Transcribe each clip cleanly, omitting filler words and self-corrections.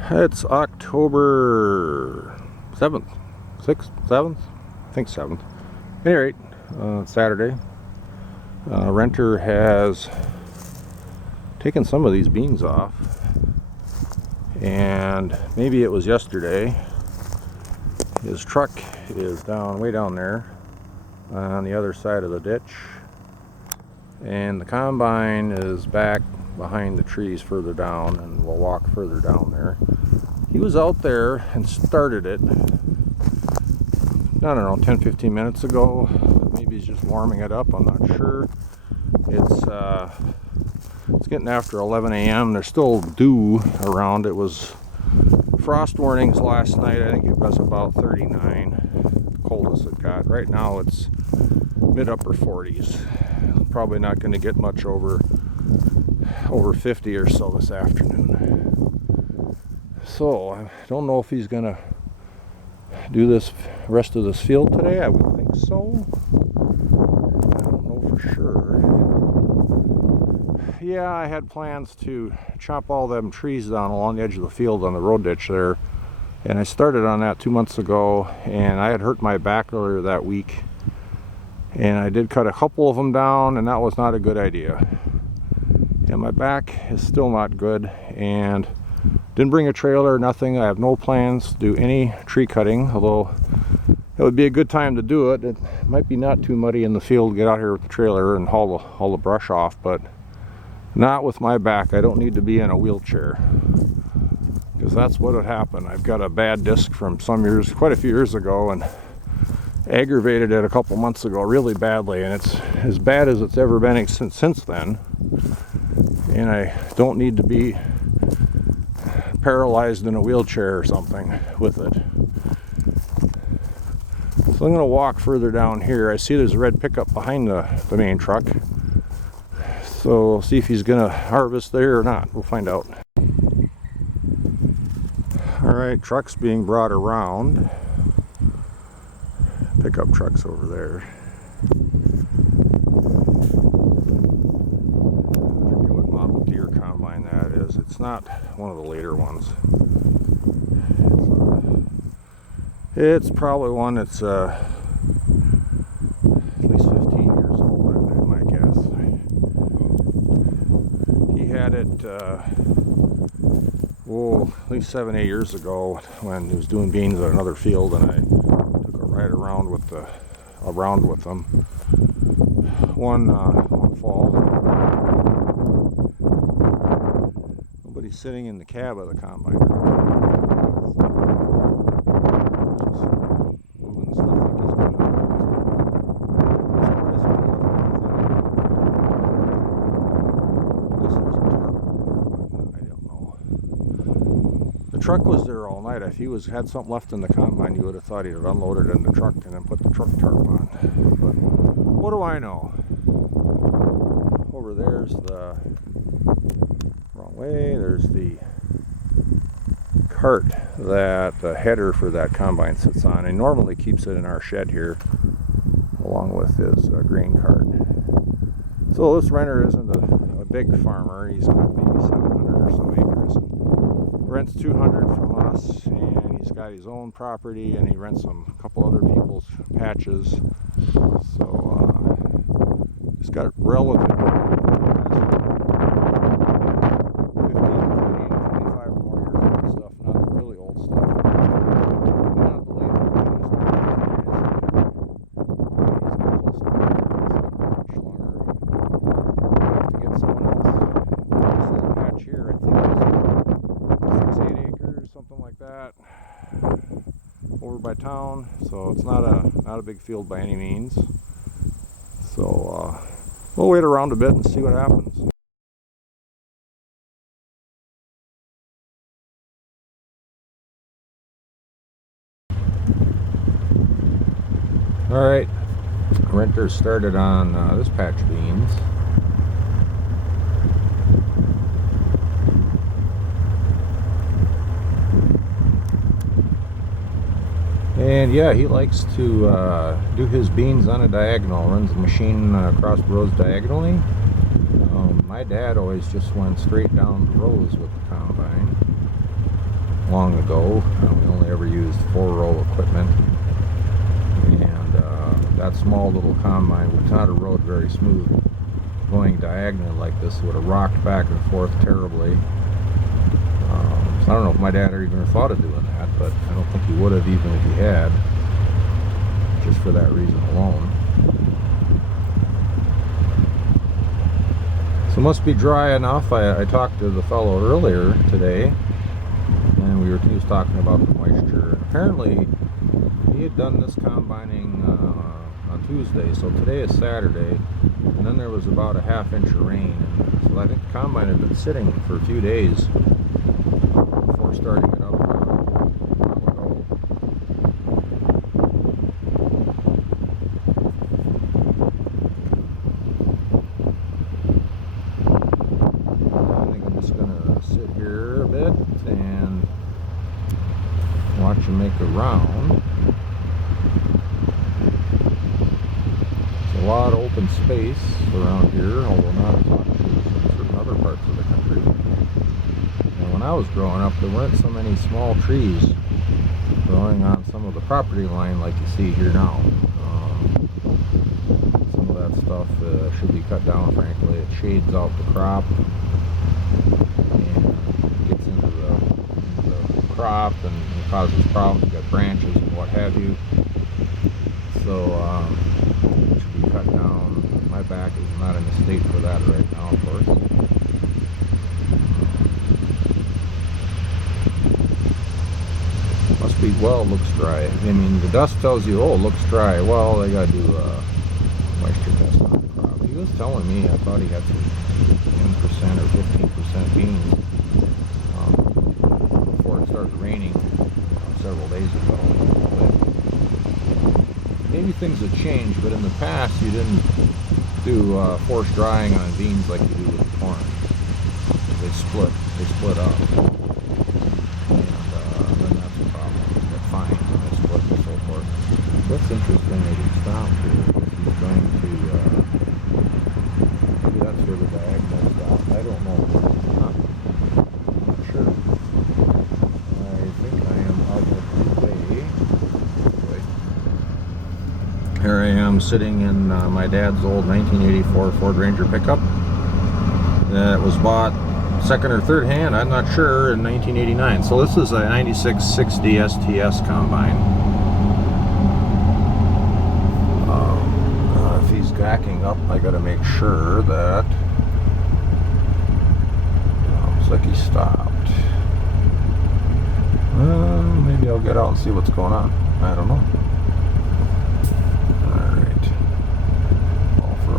It's October 7th, 6th, 7th? I think 7th. At any rate, Saturday. Renter has taken some of these beans off, and maybe it was yesterday. His truck is way down there on the other side of the ditch, and the combine is back behind the trees further down, and we'll walk further down there. He was out there and started it, I don't know, 10-15 minutes ago. Maybe he's just warming it up, I'm not sure. It's getting after 11 a.m. There's still dew around. It was frost warnings last night. I think it was about 39, the coldest it got. Right now it's mid-upper 40s. Probably not going to get much over 50 or so this afternoon. So I don't know if he's going to do this rest of this field today. I would think so. I don't know for sure. Yeah, I had plans to chop all them trees down along the edge of the field on the road ditch there, and I started on that 2 months ago, and I had hurt my back earlier that week, and I did cut a couple of them down, and that was not a good idea. And my back is still not good, and didn't bring a trailer, nothing. I have no plans to do any tree cutting, although it would be a good time to do it. It might be not too muddy in the field, get out here with the trailer and haul the brush off, but not with my back. I don't need to be in a wheelchair, because that's what would happen. I've got a bad disc from some years, quite a few years ago, and aggravated it a couple months ago really badly, and it's as bad as it's ever been since then. And I don't need to be paralyzed in a wheelchair or something with it. So I'm going to walk further down here. I see there's a red pickup behind the main truck. So we'll see if he's going to harvest there or not. We'll find out. Alright, truck's being brought around. Pickup truck's over there. I forget what model Deere combine that is. It's not one of the later ones. It's probably one that's at least 15 years old, I might guess. He had it, at least 7-8 years ago when he was doing beans at another field, and I took a ride around with them one fall. Nobody's sitting in the cab of the combine. The truck was there all night. If he had something left in the combine, you would have thought he'd have unloaded it in the truck and then put the truck tarp on. But what do I know? Over there's the wrong way. There's the cart that the header for that combine sits on. He normally keeps it in our shed here, along with his grain cart. So this renter isn't a big farmer. He's got maybe 700 or so acres. Rents 200 from us, and he's got his own property, and he rents a couple other people's patches. So he's got relatively 15, 20, 25 or more years old stuff, not the really old stuff. Not the later ones. He's got much longer. I have to get someone else. This little patch here, I think, is 6-8 acres, something like that, over by town. So it's not a big field by any means. So we'll wait around a bit and see what happens. All right, renter started on this patch of beans. And yeah, he likes to do his beans on a diagonal, runs the machine across rows diagonally. My dad always just went straight down the rows with the combine. long ago. We only ever used 4-row equipment, and that small little combine would not have rode very smooth. Going diagonal like this would have rocked back and forth terribly. So I don't know if my dad ever even thought of doing that, but I don't think he would have even if he had, just for that reason alone. So it must be dry enough. I talked to the fellow earlier today, and he was talking about the moisture. Apparently he had done this combining on Tuesday, so today is Saturday, and then there was about a half-inch of rain. So I think the combine had been sitting for a few days before starting it up a while ago. I think I'm just gonna sit here a bit and watch him make a round. There's a lot of open space around here, although not as much as in certain other parts of the country. And when I was growing up, there weren't so many small trees growing on some of the property line like you see here now. Some of that stuff should be cut down, frankly. It shades out the crop and gets into the crop and causes problems. You got branches and what have you. So it should be cut down. My back is not in the state for that right now, of course. Must be, well, it looks dry. I mean, the dust tells you, oh, it looks dry. Well, they gotta do a moisture test on the crop. He was telling me, I thought he had some 10% or 15% beans before it started raining several days ago. But maybe things have changed, but in the past you didn't do forced drying on beans like you do with corn. They split up. And then that's a problem. You get fines and they split and so forth. So that's interesting that he stopped here. He's going to, maybe that's where the diagonal stopped. I don't know. I'm not sure. I think I am out of the way. Here I am sitting in my dad's old 1984 Ford Ranger pickup that was bought second or third hand, I'm not sure, in 1989. So this is a 9660 STS combine. If he's backing up, I gotta make sure that looks like he stopped. Maybe I'll get out and see what's going on. I don't know.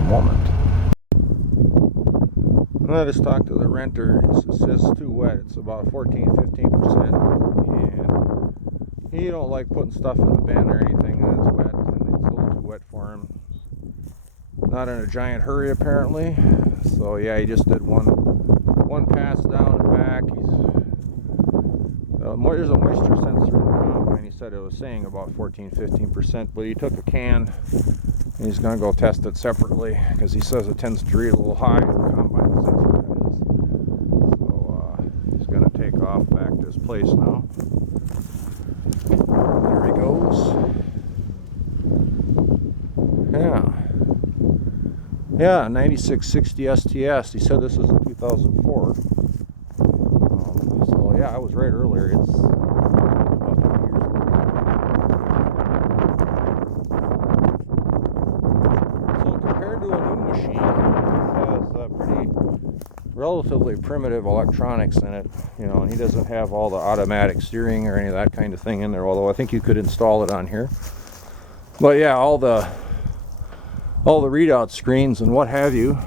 Moment. I just talked to the renter. He says it's too wet. It's about 14-15%, and he don't like putting stuff in the bin or anything that's wet, and it's a little too wet for him. Not in a giant hurry apparently. So yeah, he just did one pass down and back. There's a moisture sensor in the combine. He said it was saying about 14-15%, but he took a can. He's going to go test it separately because he says it tends to read a little high in the combine sensor. So he's going to take off back to his place now. There he goes. Yeah, 9660 STS. He said this is a 2004. So yeah, I was right earlier. It's about 20 years old. Relatively primitive electronics in it, you know, and he doesn't have all the automatic steering or any of that kind of thing in there, although I think you could install it on here. But yeah, all the readout screens and what have you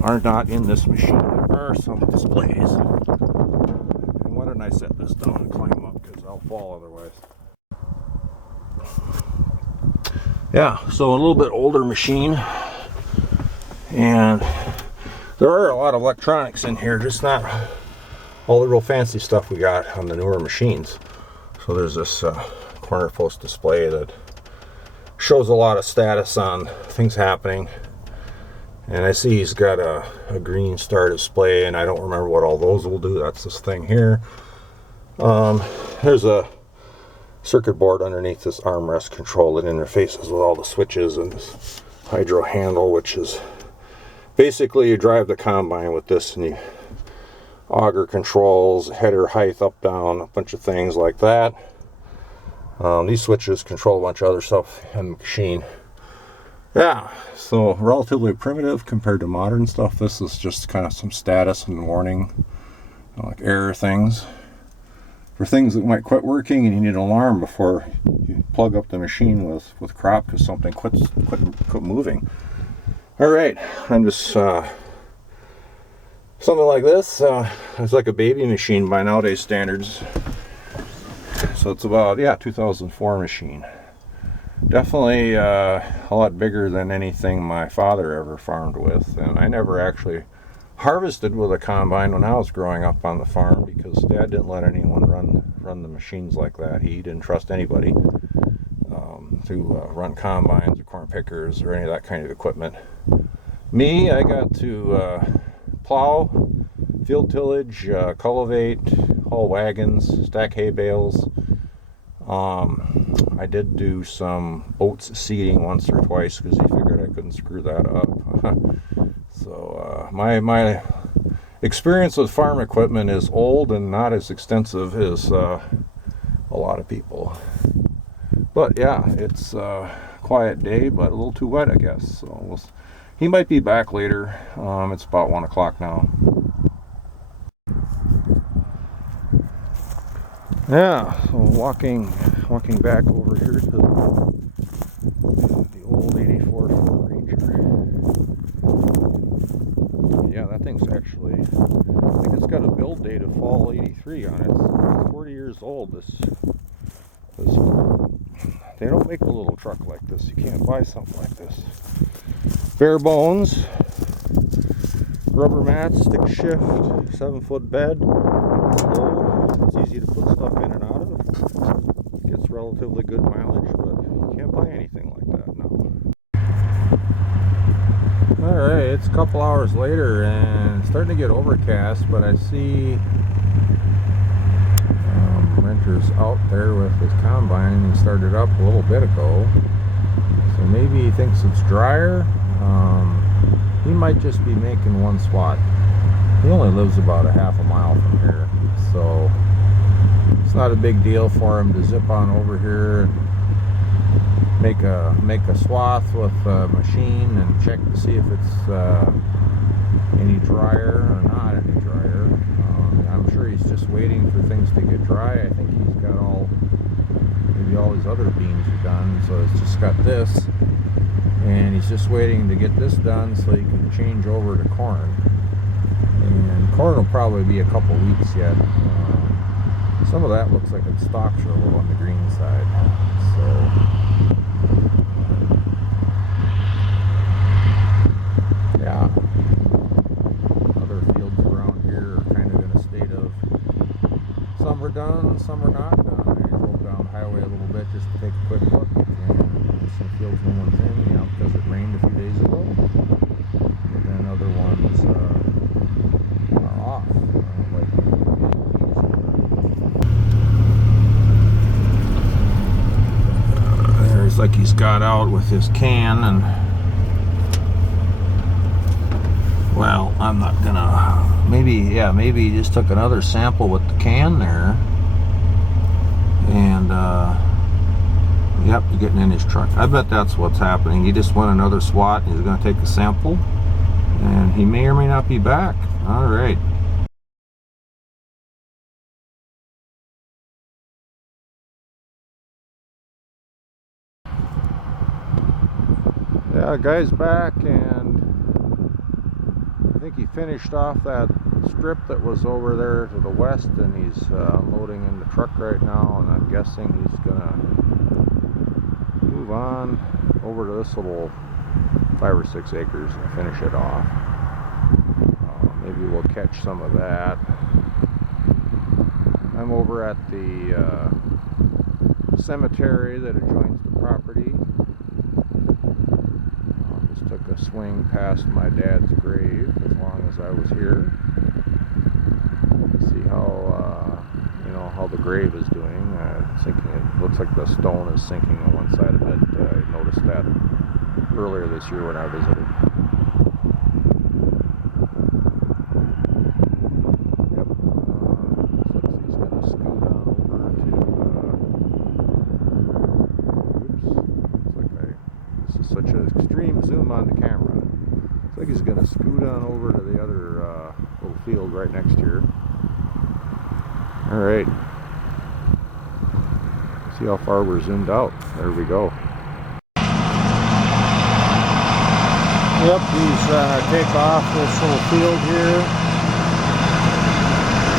are not in this machine. There are some displays. And why don't I set this down and climb up, because I'll fall otherwise. Yeah, so a little bit older machine, and there are a lot of electronics in here, just not all the real fancy stuff we got on the newer machines. So there's this corner post display that shows a lot of status on things happening, And I see he's got a green star display, and I don't remember what all those will do. That's this thing here. There's a circuit board underneath this armrest control that interfaces with all the switches and this hydro handle, which is basically you drive the combine with this, and you auger controls, header height up, down, a bunch of things like that. These switches control a bunch of other stuff in the machine. Yeah, so relatively primitive compared to modern stuff. This is just kind of some status and warning, like error things. For things that might quit working and you need an alarm before you plug up the machine with crop because something quit moving. All right, I'm just something like this. It's like a baby machine by nowadays standards. So it's about 2004 machine. Definitely a lot bigger than anything my father ever farmed with, and I never actually harvested with a combine when I was growing up on the farm because Dad didn't let anyone run the machines like that. He didn't trust anybody to run combines or corn pickers or any of that kind of equipment. Me, I got to plow, field tillage, cultivate, haul wagons, stack hay bales. I did do some oats seeding once or twice because he figured I couldn't screw that up. So my experience with farm equipment is old and not as extensive as a lot of people. But yeah, it's a quiet day, but a little too wet, I guess. So he might be back later. It's about 1 o'clock now. Yeah, so walking back over here to the old 84 Ford Ranger. Yeah, that thing's actually, I think it's got a build date of fall 83 on it. It's 40 years old. This they don't make a little truck like this. You can't buy something like this. Bare bones, rubber mats, stick shift, 7-foot bed. Low. It's easy to put stuff in and out of. Gets relatively good mileage, but you can't buy anything like that now. Alright, it's a couple hours later and it's starting to get overcast, but I see Renter's out there with his combine. He started up a little bit ago, so maybe he thinks it's drier. He might just be making one swat. He only lives about a half a mile from here, so it's not a big deal for him to zip on over here and make a swath with a machine and check to see if it's any drier or not any drier. I'm sure he's just waiting for things to get dry. I think he's got maybe all his other beans are done, so he's just got this, and he's just waiting to get this done so he can change over to corn. And corn will probably be a couple weeks yet. Some of that looks like its stalks are a little on the green side. So yeah, other fields around here are kind of in a state of some are done, some are not done. I drove down the highway a little bit just to take a quick look, and some fields no one's in, because it rained a few days ago. But then other ones are off. There's like he's got out with his can, and well, I'm not gonna, maybe he just took another sample with the can there, and yep, he's getting in his truck. I bet that's what's happening. He just went another swat and he's gonna take a sample, and he may or may not be back. All right. Yeah, guy's back, and I think he finished off that strip that was over there to the west, and he's loading in the truck right now, and I'm guessing he's gonna move on over to this little 5 or 6 acres and finish it off. Maybe we'll catch some of that. I'm over at the cemetery that adjoins the property. Just took took a swing past my dad's grave as long as I was here. See how how the grave is doing. Sinking. It looks like the stone is sinking on one side of it. I noticed that earlier this year when I visited. Yep. Looks like he's going to scoot on over to. Oops. This is such an extreme zoom on the camera. Looks like he's going to scoot on over to the other little field right next here. All right. See how far we're zoomed out. There we go. Yep, he's take off this little field here.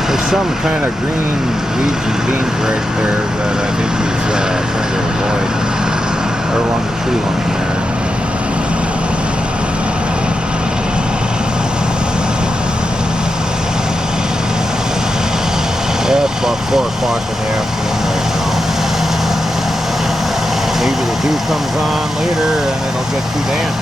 There's some kind of green weeds and beans right there that I think he's trying to avoid. Or along the tree line there. Yeah, it's about 4 o'clock in the afternoon right now. Maybe the dew comes on later and it'll get too damp.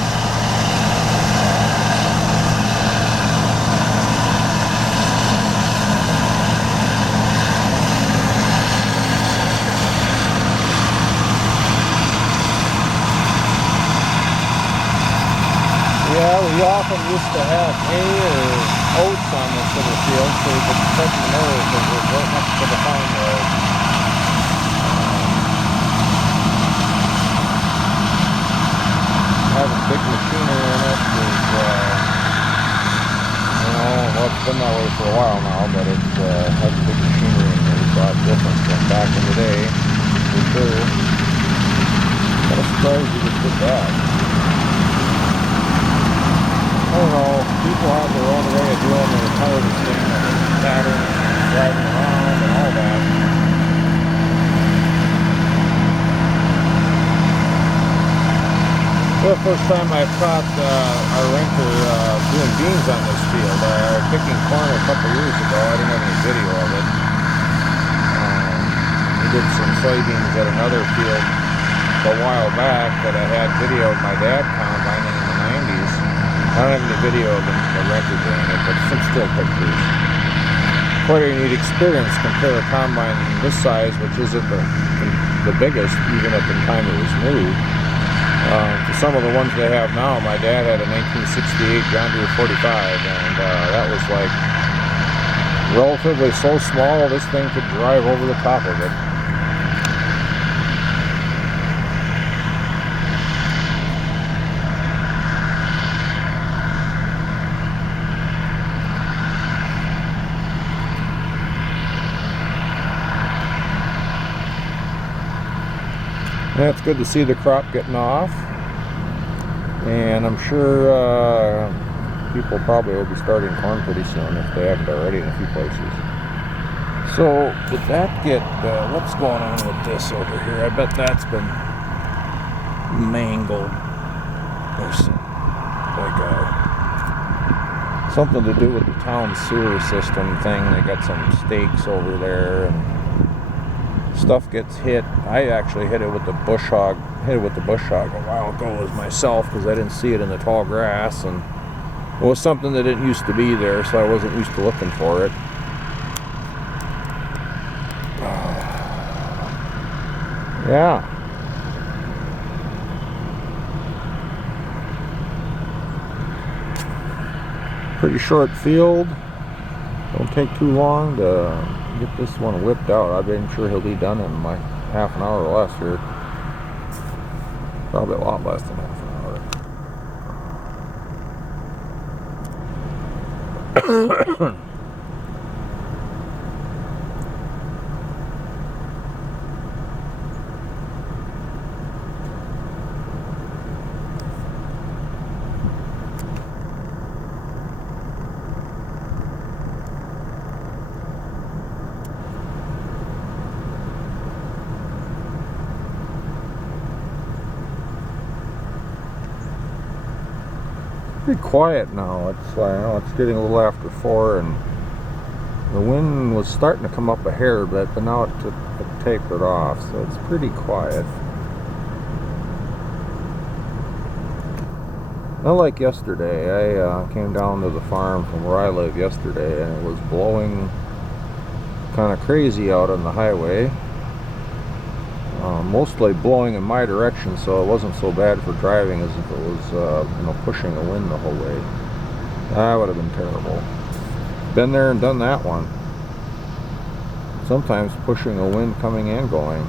Yeah, we often used to have hay or oats on this little field so we could spread the manure because we're right next to the farm road. Having big machinery in it is, well, it's been that way for a while now, but it has big machinery in it. It's a lot different from back in the day, for sure. Kind of surprised you just did that. I don't know, people have their own way of doing their harvesting and pattern and driving around and all that. For the first time I caught our renter doing beans on this field. Picking corn a couple years ago. I didn't have any video of it. He did some soybeans at another field a while back that I had video of my dad combining in the 90s. I don't have any video of the renter doing it, but some still pictures. Quite a neat experience. Compare a combine this size, which isn't the biggest, even at the time it was new. To some of the ones they have now, my dad had a 1968 John Deere 45, and that was like relatively so small this thing could drive over the top of it. Yeah, it's good to see the crop getting off, and I'm sure people probably will be starting corn pretty soon if they haven't already in a few places. So did that get what's going on with this over here? I bet that's been mangled. There's something to do with the town sewer system thing. They got some stakes over there and stuff gets hit. I actually hit it with the bush hog. A while ago myself because I didn't see it in the tall grass, and it was something that didn't used to be there, so I wasn't used to looking for it. Yeah. Pretty short field. Don't take too long to get this one whipped out. I'm sure he'll be done in like half an hour or less here. Probably a lot less than half an hour. Pretty quiet now. It's getting a little after 4, and the wind was starting to come up a hair bit, but now it tapered off, so it's pretty quiet. Unlike yesterday, I came down to the farm from where I live yesterday, and it was blowing kind of crazy out on the highway. Mostly blowing in my direction, so it wasn't so bad for driving as if it was pushing the wind the whole way. That would have been terrible. Been there and done that one. Sometimes pushing a wind coming and going.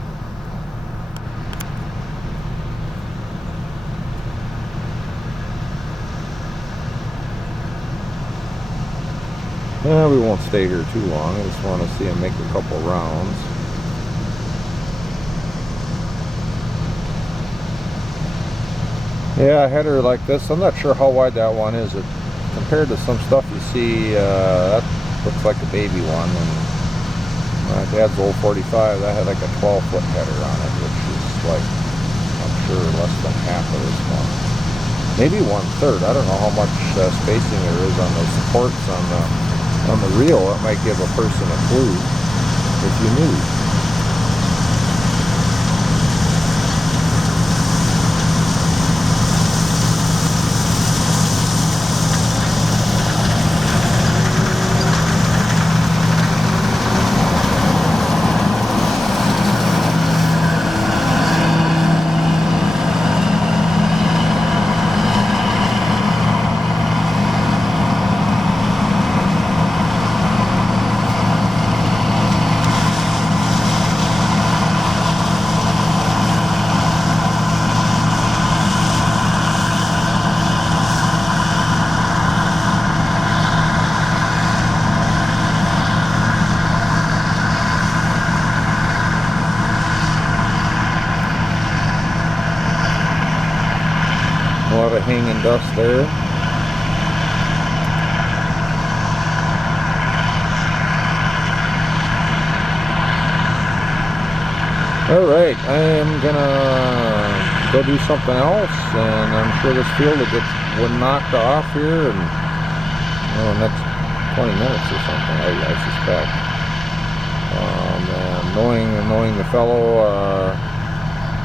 We won't stay here too long. I just want to see him make a couple rounds. Yeah, a header like this, I'm not sure how wide that one is. Compared to some stuff you see, that looks like a baby one. And my dad's old 45, that had like a 12-foot header on it, which is like, I'm sure, less than half of this one. Maybe 1/3. I don't know how much spacing there is on those supports on the reel. That might give a person a clue if you knew. A lot of hanging dust there. Alright, I am gonna go do something else, and I'm sure this field will get knocked off here in the next 20 minutes or something, I suspect. And knowing the fellow,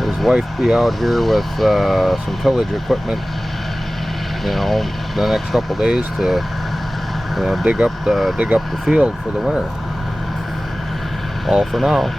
his wife be out here with some tillage equipment, the next couple days to dig up the field for the winter. All for now.